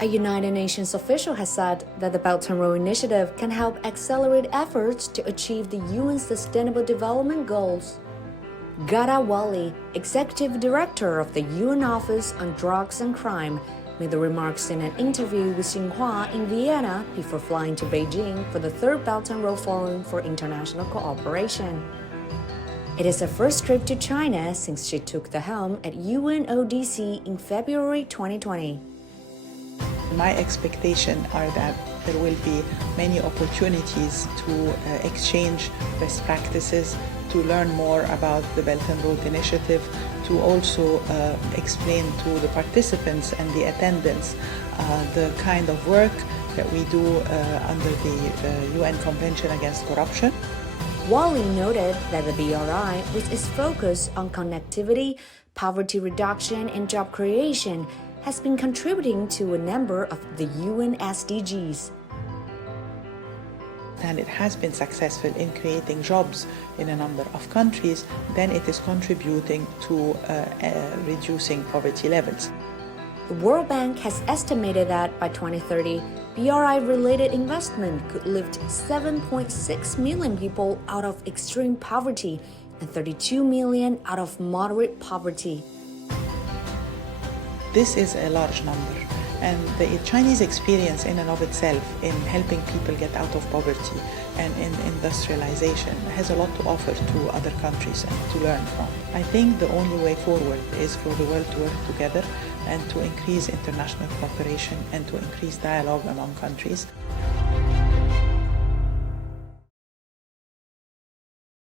A United Nations official has said that the Belt and Road Initiative can help accelerate efforts to achieve the UN's Sustainable Development Goals. غادہ والے, Executive Director of the UN Office on Drugs and Crime, made the remarks in an interview with Shunhua in Vienna before flying to Beijing for the third Belt and Road Forum for International Cooperation. It is her first trip to China since she took the helm at UNODC in February 2020. My expectations are that there will be many opportunities to exchange best practices, to learn more about the Belt and Road Initiative, to also explain to the participants and the attendants the kind of work that we do under the UN Convention Against Corruption. Wally noted that the BRI, with its focus on connectivity, poverty reduction, and job creation, has been contributing to a number of the UN SDGs. And it has been successful in creating jobs in a number of countries, then it is contributing to reducing poverty levels. The World Bank has estimated that by 2030, BRI-related investment could lift 7.6 million people out of extreme poverty and 32 million out of moderate poverty. This is a large number, and the Chinese experience in and of itself in helping people get out of poverty and in industrialization has a lot to offer to other countries and to learn from. I think the only way forward is for the world to work together and to increase international cooperation and to increase dialogue among countries.